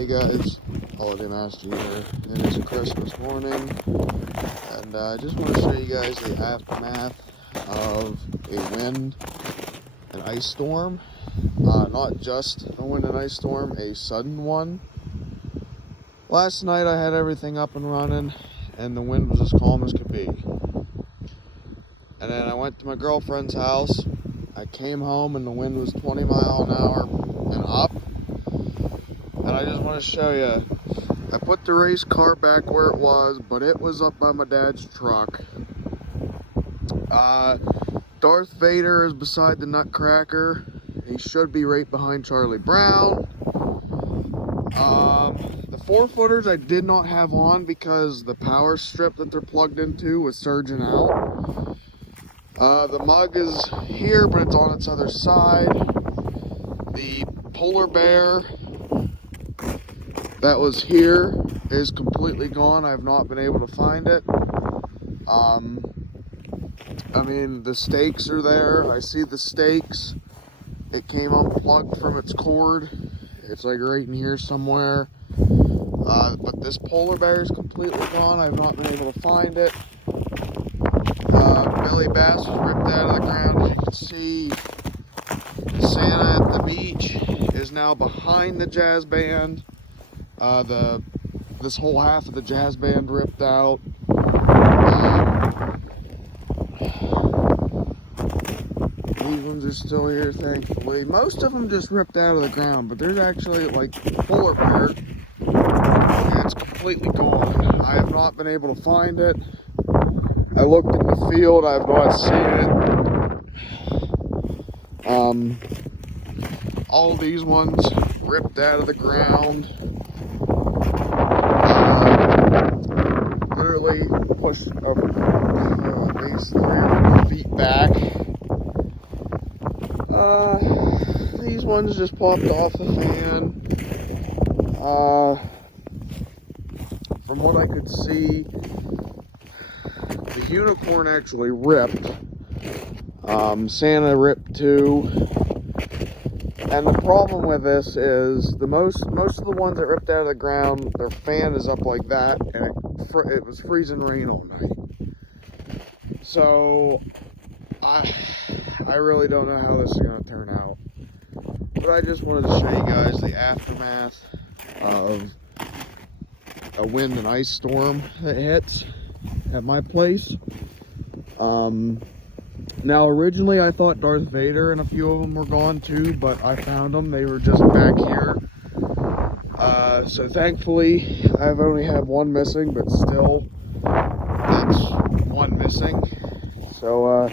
Hey guys, Holiday Master here. It is a Christmas morning, and I just want to show you guys the aftermath of a wind and ice storm. Not just a wind and ice storm, a sudden one. Last night I had everything up and running, and the wind was as calm as could be. And then I went to my girlfriend's house. I came home and the wind was 20 miles an hour and up. And I just want to show you, I put the race car back where it was, but it was up by my dad's truck. Darth Vader is beside the Nutcracker. He should be right behind Charlie Brown. The 4-footers I did not have on because the power strip that they're plugged into was surging out. The mug is here, but it's on its other side. The polar bear that was here is completely gone. I have not been able to find it. I mean, the stakes are there. I see the stakes. It came unplugged from its cord. It's like right in here somewhere. But this polar bear is completely gone. I've not been able to find it. Billy Bass was ripped out of the ground. As you can see, Santa at the beach is now behind the jazz band. This whole half of the jazz band ripped out. These ones are still here, thankfully. Most of them just ripped out of the ground, but there's actually like polar bear, and it's completely gone. I have not been able to find it. I looked in the field, I have not seen it. All these ones ripped out of the ground. Literally pushed up at least 300 feet back. These ones just popped off the fan. From what I could see, the unicorn actually ripped. Santa ripped too. And the problem with this is most of the ones that ripped out of the ground, their fan is up like that, and it was freezing rain all night. So I really don't know how this is going to turn out. But I just wanted to show you guys the aftermath of a wind and ice storm that hits at my place. Now originally I thought Darth Vader and a few of them were gone too, but I found them. They were just back here. So thankfully I've only had one missing, but still that's one missing. So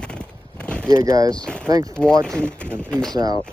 yeah guys, thanks for watching and peace out.